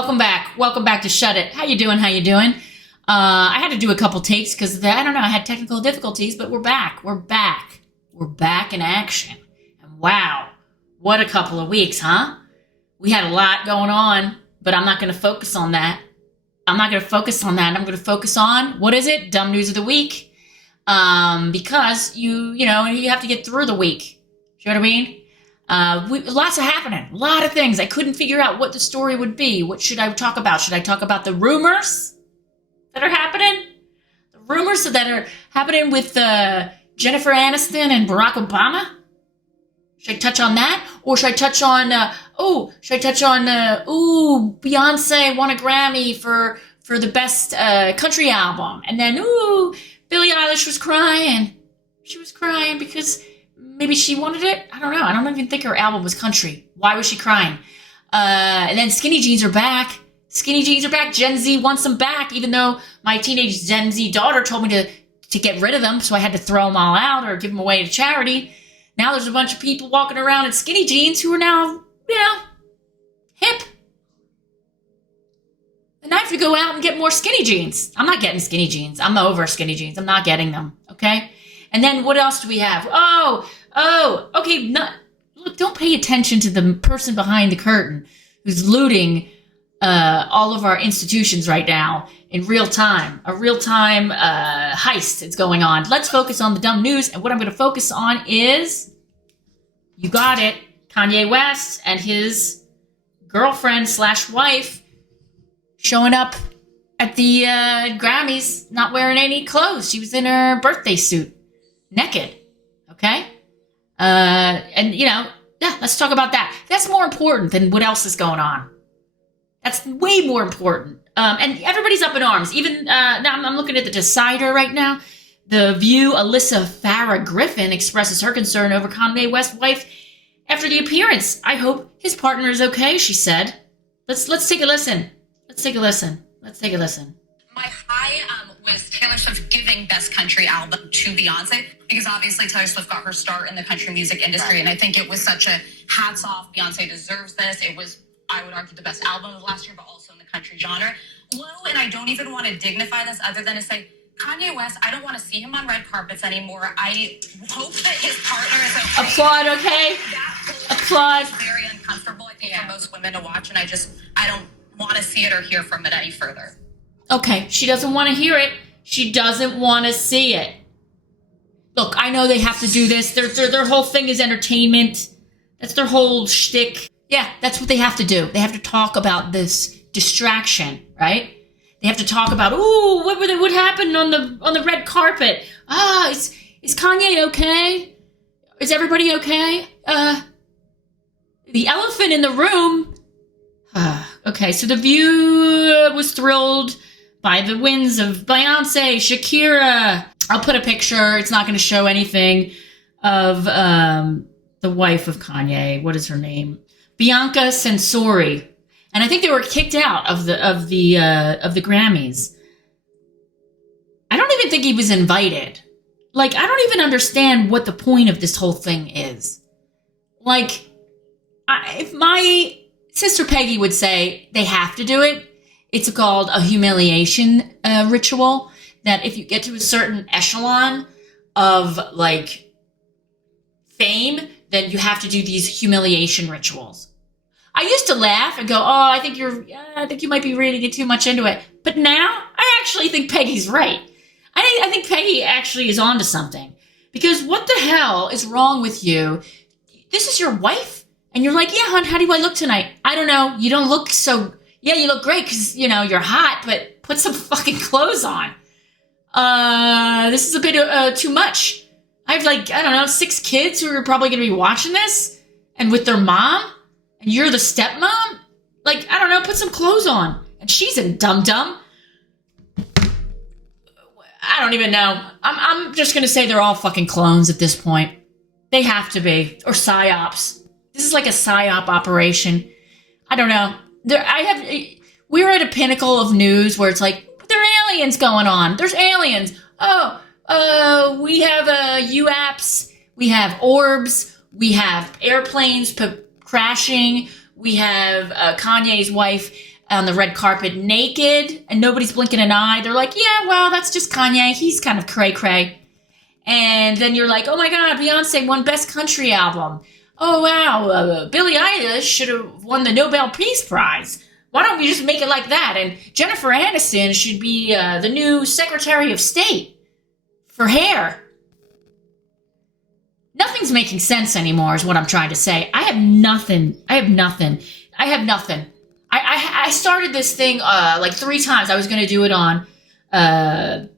Welcome back. Welcome back to Shut It. How you doing? How you doing? I had to do a couple takes because I don't know. I had technical difficulties, but we're back. We're back. We're back in action. And wow, what a couple of weeks, huh? We had a lot going on, but I'm not going to focus on that. I'm going to focus on what is it? Dumb news of the week. Because you have to get through the week. You know what I mean? Lots of happening, a lot of things. I couldn't figure out what the story would be. What should I talk about? Should I talk about the rumors that are happening? The rumors that are happening with Jennifer Aniston and Barack Obama? Should I touch on that? Or should I touch on, Beyonce won a Grammy for the best country album. And then, Billie Eilish was crying. She was crying because maybe she wanted it. I don't know. I don't even think her album was country. Why was she crying? And then skinny jeans are back. Skinny jeans are back. Gen Z wants them back, even though my teenage Gen Z daughter told me to get rid of them, so I had to throw them all out or give them away to charity. Now there's a bunch of people walking around in skinny jeans who are now, hip. And I have to go out and get more skinny jeans. I'm not getting skinny jeans. I'm over skinny jeans. I'm not getting them, okay? And then what else do we have? Okay. Look, don't pay attention to the person behind the curtain who's looting all of our institutions right now in real time. A real-time heist is going on. Let's focus on the dumb news. And what I'm going to focus on is, you got it, Kanye West and his girlfriend/wife showing up at the Grammys not wearing any clothes. She was in her birthday suit. Naked, okay? Let's talk about that. That's more important than what else is going on. That's way more important. And everybody's up in arms. Even now, I'm looking at the Decider right now. The View, Alyssa Farah Griffin expresses her concern over Kanye West's wife after the appearance. I hope his partner is okay, she said. Let's take a listen. Let's take a listen. My high was Taylor Swift giving Best Country Album to Beyonce, because obviously Taylor Swift got her start in the country music industry, right. And I think it was such a hats off, Beyonce deserves this. It was, I would argue, the best album of last year, but also in the country genre. And I don't even want to dignify this other than to say, Kanye West, I don't want to see him on red carpets anymore. I hope that his partner is okay. Applaud, okay? Applaud. It's very uncomfortable, I think, for most women to watch, and I don't want to see it or hear from it any further. Okay, she doesn't want to hear it. She doesn't want to see it. Look, I know they have to do this. Their whole thing is entertainment. That's their whole shtick. Yeah, that's what they have to do. They have to talk about this distraction, right? They have to talk about, what happened on the red carpet? Is Kanye okay? Is everybody okay? The elephant in the room. Okay, so The View was thrilled by the wins of Beyonce, Shakira. I'll put a picture. It's not going to show anything of the wife of Kanye. What is her name? Bianca Censori. And I think they were kicked out of the Grammys. I don't even think he was invited. Like, I don't even understand what the point of this whole thing is. Like, if my sister Peggy would say they have to do it, it's called a humiliation ritual, that if you get to a certain echelon of, like, fame, then you have to do these humiliation rituals. I used to laugh and go, I think you might be reading it too much into it. But now, I actually think Peggy's right. I think Peggy actually is onto something. Because what the hell is wrong with you? This is your wife? And you're like, yeah, hon, how do I look tonight? I don't know. You don't look so... Yeah, you look great because, you're hot, but put some fucking clothes on. This is a bit too much. I have 6 kids who are probably going to be watching this and with their mom, and you're the stepmom? Put some clothes on. And she's in dum-dum. I don't even know. I'm just going to say they're all fucking clones at this point. They have to be. Or psyops. This is like a psyop operation. I don't know. We're at a pinnacle of news where it's like, there are aliens going on. There's aliens. We have UAPs. We have orbs. We have airplanes crashing. We have Kanye's wife on the red carpet naked and nobody's blinking an eye. They're like, yeah, well, that's just Kanye. He's kind of cray-cray. And then you're like, oh my God, Beyonce won Best Country Album. Oh, wow, Billie Eilish should have won the Nobel Peace Prize. Why don't we just make it like that? And Jennifer Aniston should be the new Secretary of State for hair. Nothing's making sense anymore is what I'm trying to say. I have nothing. I started this thing like 3 times. I was going to do it on, I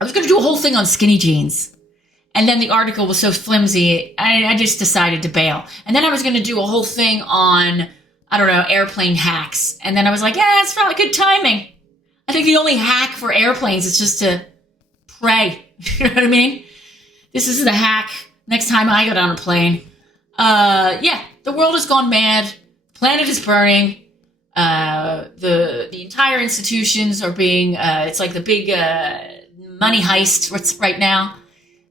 was going to do a whole thing on skinny jeans. And then the article was so flimsy, I just decided to bail. And then I was going to do a whole thing on, I don't know, airplane hacks. And then I was like, yeah, it's probably good timing. I think the only hack for airplanes is just to pray. You know what I mean? This is the hack next time I go down a plane. Yeah, the world has gone mad. The planet is burning. The entire institutions are being, it's like the big money heist right now.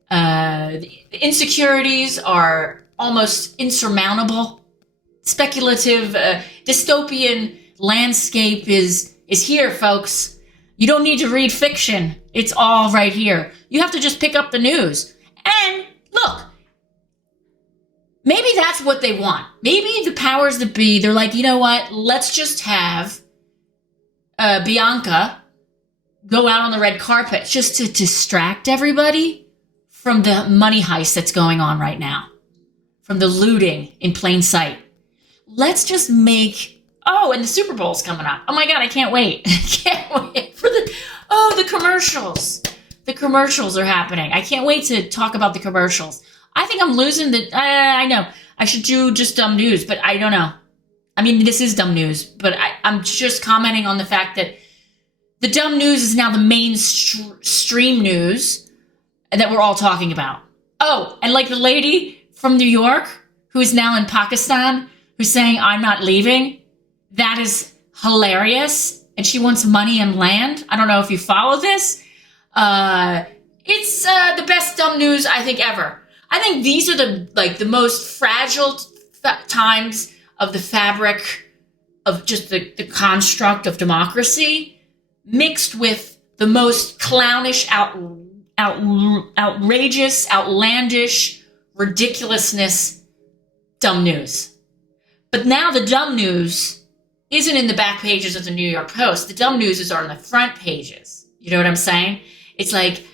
The insecurities are almost insurmountable. Speculative, dystopian landscape is here, folks. You don't need to read fiction. It's all right here. You have to just pick up the news. And look, maybe that's what they want. Maybe the powers that be, they're like, you know what? Let's just have Bianca go out on the red carpet just to distract everybody from the money heist that's going on right now, from the looting in plain sight. Let's just make, and the Super Bowl's coming up. Oh my God, I can't wait. I can't wait for the commercials. The commercials are happening. I can't wait to talk about the commercials. I think I'm losing I know. I should do just dumb news, but I don't know. I mean, this is dumb news, but I'm just commenting on the fact that the dumb news is now the mainstream news that we're all talking about. Oh, and like the lady from New York who is now in Pakistan who's saying, I'm not leaving. That is hilarious. And she wants money and land. I don't know if you follow this. It's the best dumb news I think ever. I think these are the most fragile times of the fabric of just the construct of democracy, mixed with the most clownish, outrageous, outlandish, ridiculousness, dumb news. But now the dumb news isn't in the back pages of the New York Post. The dumb news is on the front pages. You know what I'm saying? It's like,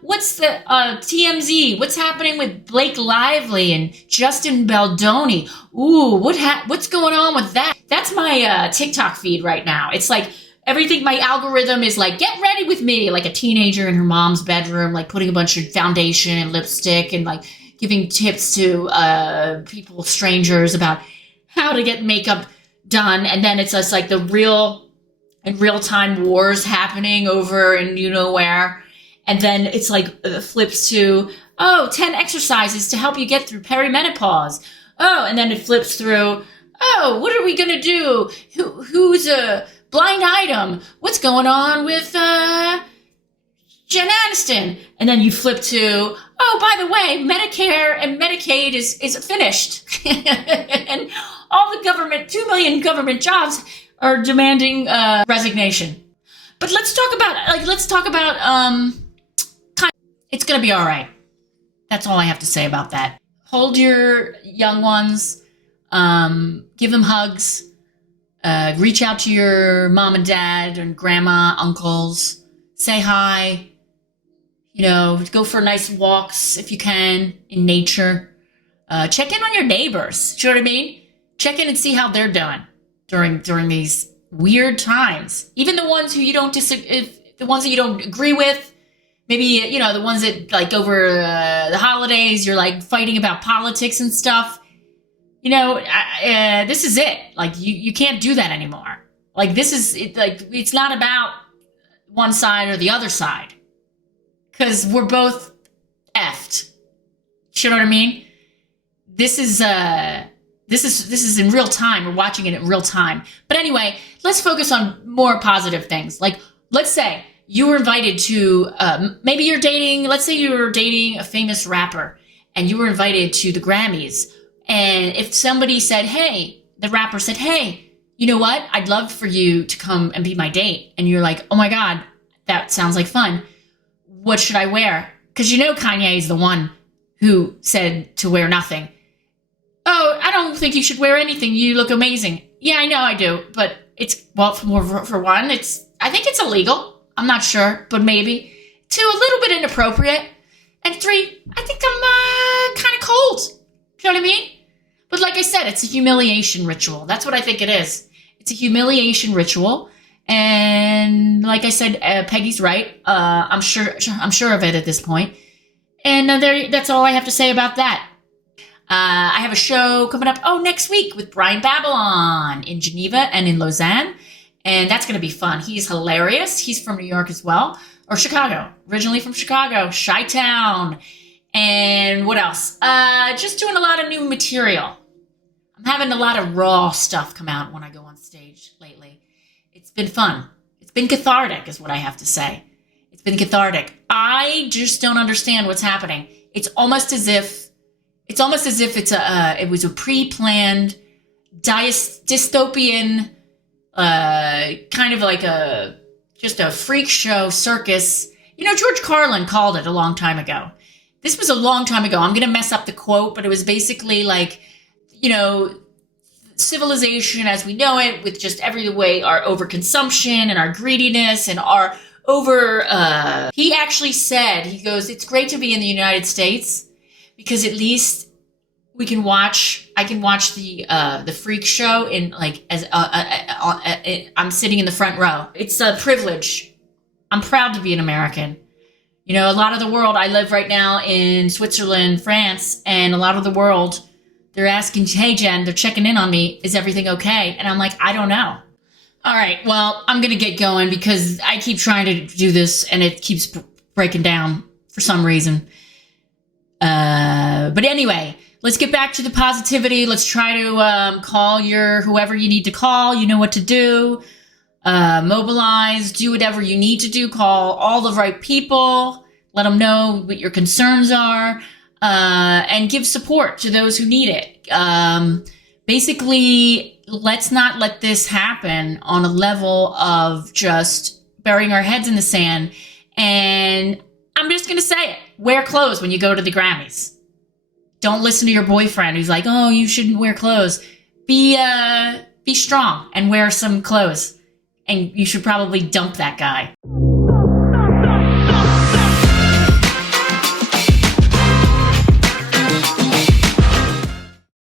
what's the TMZ? What's happening with Blake Lively and Justin Baldoni? Ooh, what's going on with that? That's my TikTok feed right now. It's like everything, my algorithm is like, get ready with me, like a teenager in her mom's bedroom, like putting a bunch of foundation and lipstick and like giving tips to people, strangers, about how to get makeup done. And then it's just like the real-time wars happening over in you know where. And then it's like flips to, 10 exercises to help you get through perimenopause. Oh, and then it flips through, what are we going to do? Who's a blind item? What's going on with Jen Aniston? And then you flip to, by the way, Medicare and Medicaid is finished. And all the government, 2 million government jobs are demanding resignation. But let's talk about it's going to be all right. That's all I have to say about that. Hold your young ones, give them hugs, reach out to your mom and dad and grandma, uncles, say hi, go for nice walks if you can in nature. Check in on your neighbors. Do you know what I mean? Check in and see how they're doing during these weird times. Even the ones who you don't the ones that you don't agree with. Maybe, the ones that, like, over the holidays, you're, like, fighting about politics and stuff. This is it. Like, you can't do that anymore. Like, it's not about one side or the other side. Because we're both effed. You know what I mean? This is in real time. We're watching it in real time. But anyway, let's focus on more positive things. Like, let's say you were invited to, let's say you were dating a famous rapper and you were invited to the Grammys. And if somebody said, the rapper said, hey, you know what? I'd love for you to come and be my date. And you're like, oh my God, that sounds like fun. What should I wear? Because you know Kanye is the one who said to wear nothing. Oh, I don't think you should wear anything. You look amazing. Yeah, I know I do. But it's, well, for one, I think it's illegal. I'm not sure, but maybe. 2, a little bit inappropriate. And 3, I think I'm kind of cold. You know what I mean? But like I said, it's a humiliation ritual. That's what I think it is. It's a humiliation ritual. And like I said, Peggy's right. I'm sure of it at this point. And that's all I have to say about that. I have a show coming up, next week with Brian Babylon in Geneva and in Lausanne. And that's going to be fun. He's hilarious. He's from New York as well. Or Chicago. Originally from Chicago. Chi-Town. And what else? Just doing a lot of new material. I'm having a lot of raw stuff come out when I go on stage lately. It's been fun. It's been cathartic is what I have to say. It's been cathartic. I just don't understand what's happening. It's almost as if it was a pre-planned dystopian kind of like just a freak show circus. You know, George Carlin called it a long time ago. This was a long time ago. I'm going to mess up the quote, but it was basically like, you know, civilization as we know it, with just every way our overconsumption and our greediness and our he actually said, he goes, it's great to be in the United States because at least I can watch the freak show in like, I'm sitting in the front row. It's a privilege. I'm proud to be an American. You know, a lot of the world, I live right now in Switzerland, France, and a lot of the world, they're asking, hey, Jen, they're checking in on me. Is everything okay? And I'm like, I don't know. All right, well, I'm going to get going because I keep trying to do this and it keeps breaking down for some reason. But anyway, let's get back to the positivity. Let's try to call whoever you need to call. You know what to do. Mobilize, do whatever you need to do. Call all the right people. Let them know what your concerns are. And give support to those who need it. Basically, let's not let this happen on a level of just burying our heads in the sand. And I'm just going to say it. Wear clothes when you go to the Grammys. Don't listen to your boyfriend who's like, oh, you shouldn't wear clothes. Be strong and wear some clothes. And you should probably dump that guy.